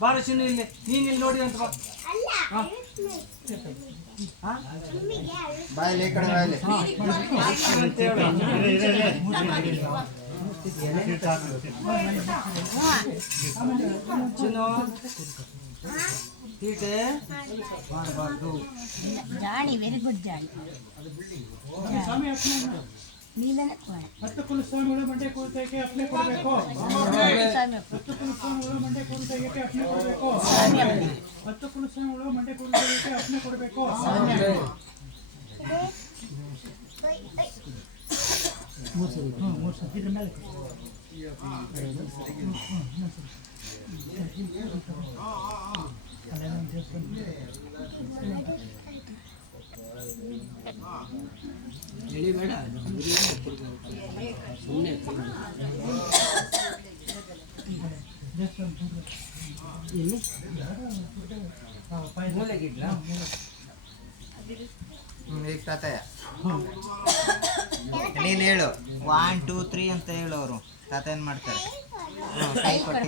ಬಾರ ಚಿನ್ನು ಇಲ್ಲಿ ನೀನ್ ಇಲ್ಲಿ ನೋಡಿ ಅಂತ ಬಾಯಲ್ಲಿ ಈ ಕಡೆ ಬಾಯಲ್ಲಿ ಚಿನ್ನು ತೀಟೆ ಮಾಡಬಾರ್ದು. ಜಾಣಿ ವೆರಿ ಗುಡ್ ಜಾಣಿ. ಹತ್ತು ಕುಲಸ್ವಾಮಿ ಒಳ ಮಂಡೆ ಕೂರ್ತಕ್ಕೆ ಅಪ್ನೆ ಕೊಡಬೇಕು. ಹತ್ತು ಕುಲಸ್ವಾಮಿ ಒಳ ಮಂಡೆ ಕೂರ್ತಕ್ಕೆ ಅಪ್ನೆ ಕೊಡಬೇಕು. ಹತ್ತು ಕುಲಸ್ವಾಮಿ ಒಳ ಮಂಡೆ ಕೂರ್ತಕ್ಕೆ ಅಪ್ನೆ ಕೊಡಬೇಕು. ಎಳಿಬೇಡ ಸುಮ್ಮನೆ ಮೂಲೆಗಿಡ್ಲ ಈಗ ತಾತಯ್ಯ ನೀನು ಹೇಳು 1 2 3 ಅಂತ ಹೇಳು. ಅವರು ತಾತ ಏನ್ ಮಾಡ್ತಾರೆ? ಕೈ ಕೊಟ್ಟು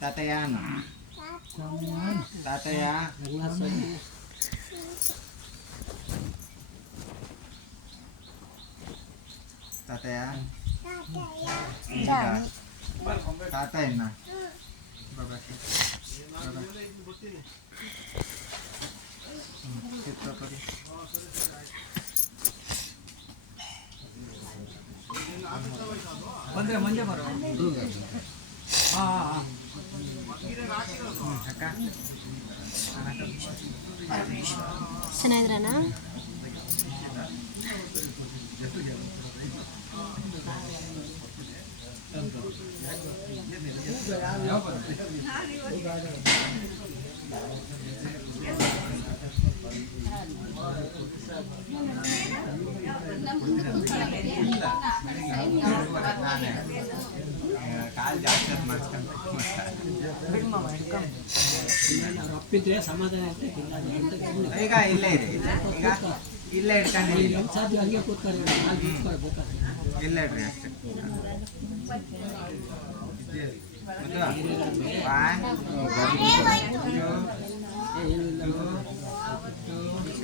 ತಾತಯ್ಯ ತಾತಯ್ಯ ತಾತಯ್ಯ ತಾತಯ್ಯನ ಬಂದ್ರೆ ಮಂಜೆ ಬರೋ. ಚೆನ್ನಾಗಿದ್ರಣ್ಣ? ಕಾಲು ಜಾಸ್ತಿ ಮಾಡಿಸ್ಕೊಂಡು ಅಪ್ಪಿದ್ರೆ ಸಮಾಧಾನ ಈಗ ಇಲ್ಲೇ ಇರಿ. ಈಗ ಇಲ್ಲೇ ಇಟ್ಕೊಂಡು ಸಾಧ್ಯ ಹಂಗೆ ಕೂತ್ತಾರೆ ಇಲ್ಲ ಇಡ್ರಿ ಅಷ್ಟೇ.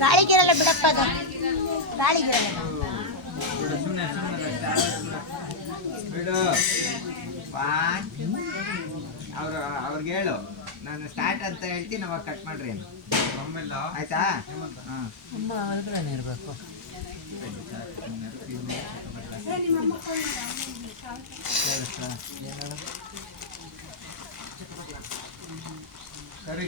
ಗಾಳಿಗಿರಲ್ಲ ಬಿಡಪ್ಪ, ಅದು ಗಾಳಿಗಿರಲ್ಲ. ಸುಮ್ಮನೆ ಬಿಡು. ಅವ್ರಿಗೆ ಹೇಳು ನಾನು ಸ್ಟಾರ್ಟ್ ಅಂತ ಹೇಳ್ತೀನಿ, ಅವಾಗ ಕಟ್ ಮಾಡ್ರಿ ಆಯ್ತಾ? ಹಾಂ ಇರಬೇಕು. ಸರಿ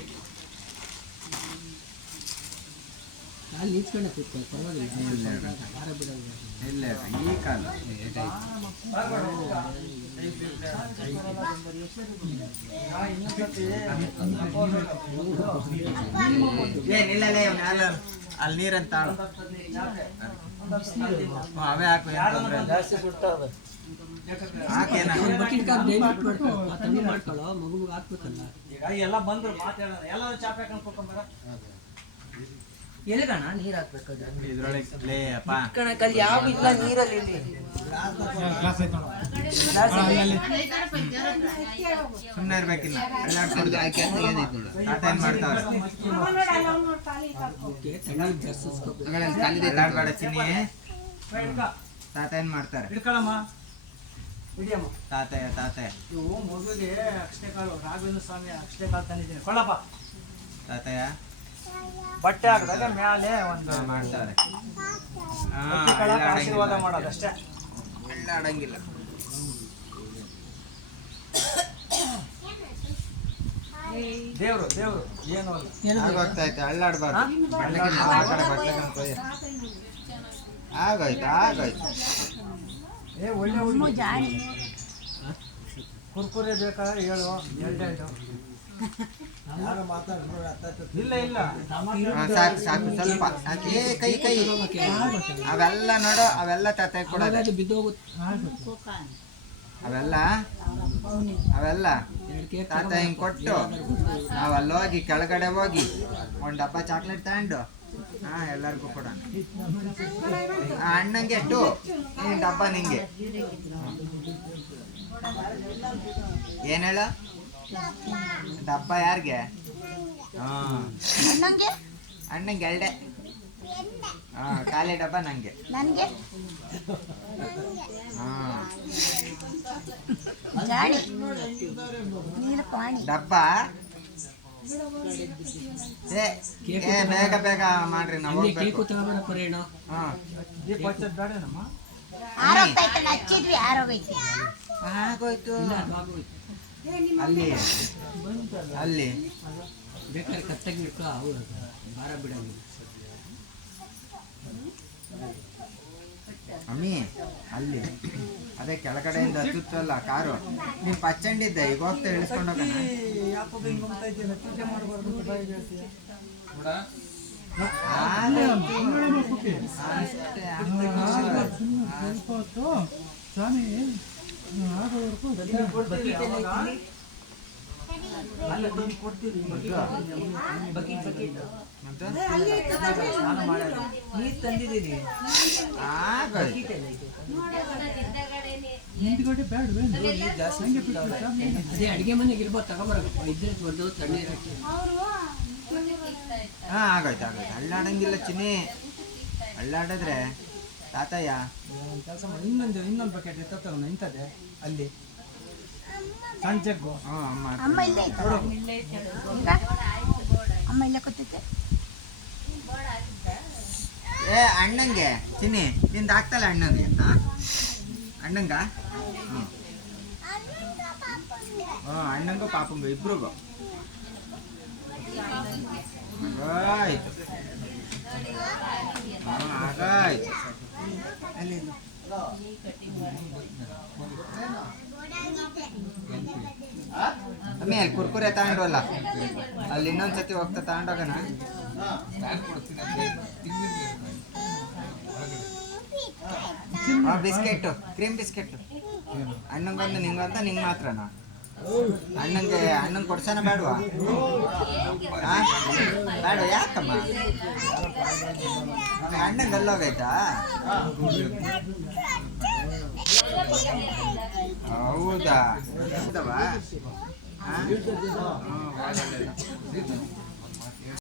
ಅಲ್ಲಿ ನಿಂತ್ಕೊಂಡೆ ಕೂತ್ಕೊಳ್ಳಿ, ಪರವಾಗಿಲ್ಲ. ಇಲ್ಲ ಈ ಕಾಲ ಏನಿಲ್ಲ ಅಲ್ಲಿ ನೀರಂತ ಅವೇ ಹಾಕು. ಮಾಡ್ಕೊಳ್ಳೋ ಮಗು ಹಾಕ್ಬೇಕಲ್ಲ. ಈಗ ಎಲ್ಲ ಬಂದ್ರು ಮಾತಾಡೋಣ, ಎಲ್ಲರೂ ಚಾಪೆ ಹಾಕೊಂಡು ಕೂತ್ಕೊಂಬರ. ಎಲ್ಲಿಗಣ ನೀರ್ ಹಾಕ್ಬೇಕು? ಇದ್ರೊಳಗೆ ಕಣಕಲ್ಲಿ ಯಾವ ಇಲ್ಲ ನೀರಲ್ಲಿ. ಸುಮ್ಮನೆ ಇರ್ಬೇಕಿಲ್ಲ. ತಾತ ಏನ್ ಮಾಡ್ತಾವ್ರೆ? ಎಲ್ಲಾಡ್ಬೇಡ ಚಿನ್ನಿ. ತಾತ ಏನ್ ಮಾಡ್ತಾರೆ? ತಾತಯ್ಯ ಇವು ಮಗುಗೆ ಅಕ್ಷತೆ ಕಾಳು, ರಾಘವೇಂದ್ರ ಸ್ವಾಮಿ ಅಕ್ಷತೆ ಕಾಳು ತಂದಿದ್ದೀನಿ, ಕೊಳ್ಳಪ್ಪ. ತಾತಯ್ಯ ಬಟ್ಟೆ ಹಾಕಿದಾಗ ಮ್ಯಾಲೆ ಒಂದು ಮಾಡ್ತಾರೆ. ಆಶೀರ್ವಾದ ಮಾಡೋದಷ್ಟೇ, ಎಲ್ಲ ಆಡಂಗಿಲ್ಲ. ದೇವ್ರು ಏನು ಅಲ್ಲ. ಆಗೋಗ್ತೈತೆ, ಅಳ್ಳಾಡ್ಬಾರ್ದು. ಆಗೋಯ್ತು ಅಮ್ಮ ಜಾಣಿ. ಕುರ್ಕುರೆ ಬೇಕಾ ಹೇಳು ಎರಡೆರಡು ಇಲ್ಲ ಇಲ್ಲ ಸಾಕು ಸಾಕು ಸ್ವಲ್ಪ ಏ ಕೈ ಕೈ ಅವೆಲ್ಲ ನೋಡು ಅವೆಲ್ಲ ತಾತ ಕೊಡೋದು ಅವೆಲ್ಲ ಅವೆಲ್ಲ ತಾತ ಹಿಂಗೆ ಕೊಟ್ಟು ನಾವು ಅಲ್ಲೋಗಿ ಕೆಳಗಡೆ ಹೋಗಿ ಒಂದು ಡಬ್ಬ ಚಾಕ್ಲೇಟ್ ತಗೊಂಡು ಎಲ್ಲರಿಗೂ ಕೊಡೋಣ ಅಣ್ಣಂಗೆ ಟು ನೀನು ಡಬ್ಬ ನಿಂಗೆ ಏನು ಹೇಳು ಡಬ್ಬ ಯಾರಿಗೆ ಅಣ್ಣಂಗೆ ಅಣ್ಣಂಗೆ ಎರಡೆ ಖಾಲಿ ಡಬ್ಬ ನಂಗೆ ನನಗೆ ಹಾಂ ಜಾಣಿ ನೀಲಪಾಣಿ. ಡಬ್ಬ ಏ ಬೇಗ ಬೇಗ ಮಾಡ್ರಿ ನಾವು ಹಾಂ ದೀಪ ಹಚ್ಚೋದು ಬೇಡನಮ್ಮ ಆರೋಗ್ತೈತೆ ಹಚ್ಚಿದ್ವಿ ಆರೋಗೈತೆ. ಆಗೋಯ್ತು ಅಲ್ಲಿ ಅಲ್ಲಿ ಬೇಕಾದ್ರೆ ಕತ್ತಾಗಿ ಇಟ್ಕೊ ಅವ್ರು ಭಾರ ಬಿಡಂಗಿಲ್ಲ. ಅಮ್ಮಿ ಅಲ್ಲಿ ಅದೇ ಕೆಳಗಡೆಯಿಂದ ಹತ್ತುತ್ತಲ್ಲ ಕಾರು ನೀನ್ ಪಚ್ಚಂಡಿದ್ದೆ ಈಗ ಹೋಗ್ತಾ ಇಳಿಸ್ಕೊಂಡು ಹೋಗೋಣ ಸ್ವಲ್ಪ ಹೊತ್ತು ಸ್ವಾಮಿ ಆಗೋವರೆಗೂ ಹಿಂದ್ಗಡೆ ಬೇಡವೇನು ಅದೇ ಅಡಿಗೆ ಮನೆಗೆ ಇರ್ಬೋದು ತಗೊಂಬರಬೇಕು ಇದ್ರೆ ಬರ್ದು ತಣ್ಣೀರು ಹಾಕಿ ಆಗೋಯ್ತು ಆಗೋಯ್ತು ಅಳ್ಳಾಡಂಗಿಲ್ಲ ಚಿನ್ನಿ ಅಳ್ಳಾಡಿದ್ರೆ ತಾತಯ್ಯ ಕೆಲಸ ಮಾಡಿ ಇನ್ನೊಂದು ಬಕೆಟ್ ಎತ್ತ ಇಂಥದ್ದೇ ಅಲ್ಲಿ ಸಣ್ಣ ಜಗ್ಗು ಅಮ್ಮ ಇಲ್ಲೇ ಇತ್ತು. ಅಮ್ಮ ಇಲ್ಲೇ ಕೂತೈತೆ. ಏ ಅಣ್ಣಂಗೆ ಚಿನ್ನಿ ನಿಂದ ಆಗ್ತಲ್ಲ ಅಣ್ಣಂಗೆ ಅಣ್ಣಂಗ ಅಣ್ಣಂಗೂ ಪಾಪಂಗೂ ಇಬ್ರಿಗೂ ಆಗಾಯ್ತು ಆಗಾಯ್ತು ಅಮ್ಮಿ ಅಲ್ಲಿ ಕುರ್ಕುರೆ ತಗೊಂಡ್ವಲ್ಲ ಅಲ್ಲಿ ಇನ್ನೊಂದ್ಸತಿ ಹೋಗ್ತಾ ತಗೊಂಡೋಗೋಣ ಬಿಸ್ಕೆಟ್ ಕ್ರೀಮ್ ಬಿಸ್ಕೆಟ್ ಅಣ್ಣಂಗೊಂದು ನಿಂಗೊಂದು ನಿಂಗೆ ಮಾತ್ರನಾ ಅಣ್ಣಂಗೆ ಕೊಡ್ಸೋಣ ಬೇಡವಾ ಬೇಡ ಯಾಕಮ್ಮ ಅಣ್ಣಂಗೆ ಅಲ್ಲೋಗೈತಾ ಹೌದಾ ಹೌದವಾ